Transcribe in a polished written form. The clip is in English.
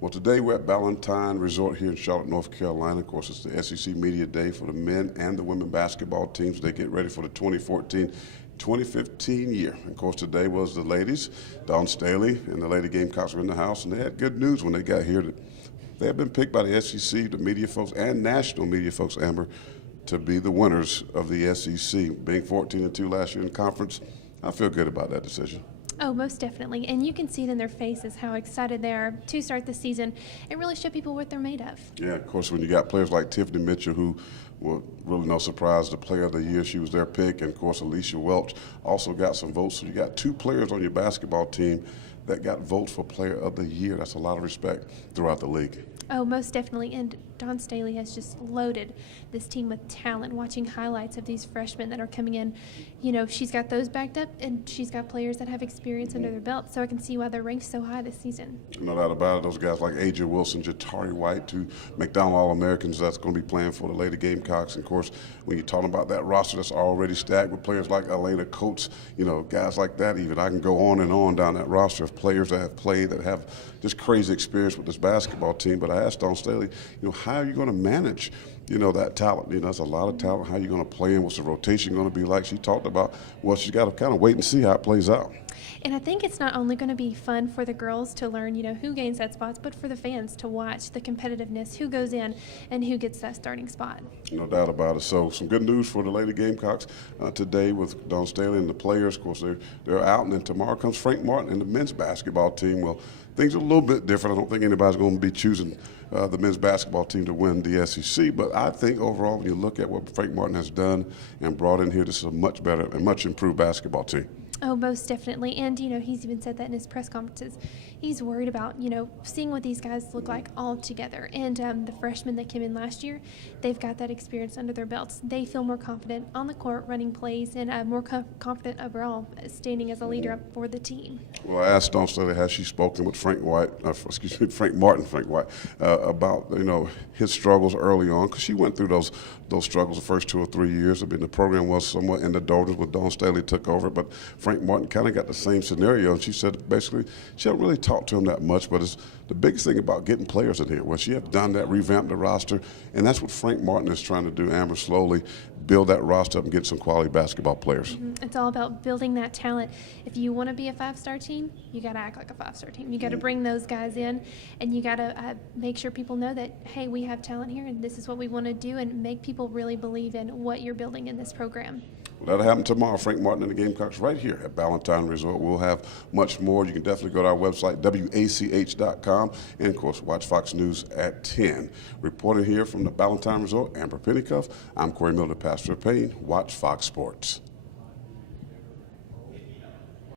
Well, today we're at Ballantyne Resort here in Charlotte, North Carolina. Of course, it's the SEC Media Day for the men and the women basketball teams. They get ready for the 2014-2015 year. And of course, today was the ladies. Dawn Staley and the Lady Gamecocks were in the house, and they had good news when they got here. They have been picked by the SEC, the media folks, and national media folks, Amber, to be the winners of the SEC. Being 14-2 last year in conference, I feel good about that decision. Oh, most definitely. And you can see it in their faces how excited they are to start the season and really show people what they're made of. Yeah, of course, when you got players like Tiffany Mitchell, who were really no surprise, the player of the year, she was their pick. And, of course, Alicia Welch also got some votes. So you got two players on your basketball team that got votes for player of the year. That's a lot of respect throughout the league. Oh, most definitely. And Dawn Staley has just loaded this team with talent. Watching highlights of these freshmen that are coming in, you know, she's got those backed up, and she's got players that have experience under their belt. So I can see why they're ranked so high this season. No doubt about it. Those guys like A.J. Wilson, Jatari White, two McDonald All-Americans that's going to be playing for the Lady Gamecocks. And, of course, when you're talking about that roster that's already stacked with players like Elena Coates, you know, guys like that even. I can go on and on down that roster of players that have played, that have just crazy experience with this basketball team. But I asked Dawn Staley, you know, how are you going to manage, you know, that talent? You know, that's a lot of talent. How are you going to play in? What's the rotation going to be like? She talked about, well, she's got to kind of wait and see how it plays out. And I think it's not only going to be fun for the girls to learn, you know, who gains that spot, but for the fans to watch the competitiveness, who goes in and who gets that starting spot. No doubt about it. So some good news for the Lady Gamecocks today with Dawn Staley and the players. Of course, they're out, and then tomorrow comes Frank Martin and the men's basketball team. Well, things are a little bit different. I don't think anybody's going to be choosing the men's basketball team to win the SEC, but I think overall, when you look at what Frank Martin has done and brought in here, this is a much better and much improved basketball team. Oh, most definitely. And, you know, he's even said that in his press conferences. He's worried about, you know, seeing what these guys look like all together. And the freshmen that came in last year, they've got that experience under their belts. They feel more confident on the court running plays and more confident overall standing as a leader up for the team. Well, I asked Dawn Staley, has she spoken with Frank Martin about, you know, his struggles early on, because she went through those struggles the first 2 or 3 years. I mean, the program was somewhat in the doldrums when Dawn Staley took over, but Frank Martin kind of got the same scenario, and she said basically she don't really talk to him that much, but it's the biggest thing about getting players in here. Well, she has done that, revamped the roster, and that's what Frank Martin is trying to do, Amber, slowly build that roster up and get some quality basketball players. It's all about building that talent. If you want to be a five-star team, you got to act like a five-star team. You got to bring those guys in, and you got to make sure people know that, hey, we have talent here, and this is what we want to do, and make people really believe in what you're building in this program. Well, that'll happen tomorrow. Frank Martin and the Gamecocks right here at Ballantyne Resort. We'll have much more. You can definitely go to our website, WACH.com, and, of course, watch Fox News at 10. Reporting here from the Ballantyne Resort, Amber Pennycuff, I'm Corey Miller, pastor of Payne. Watch Fox Sports.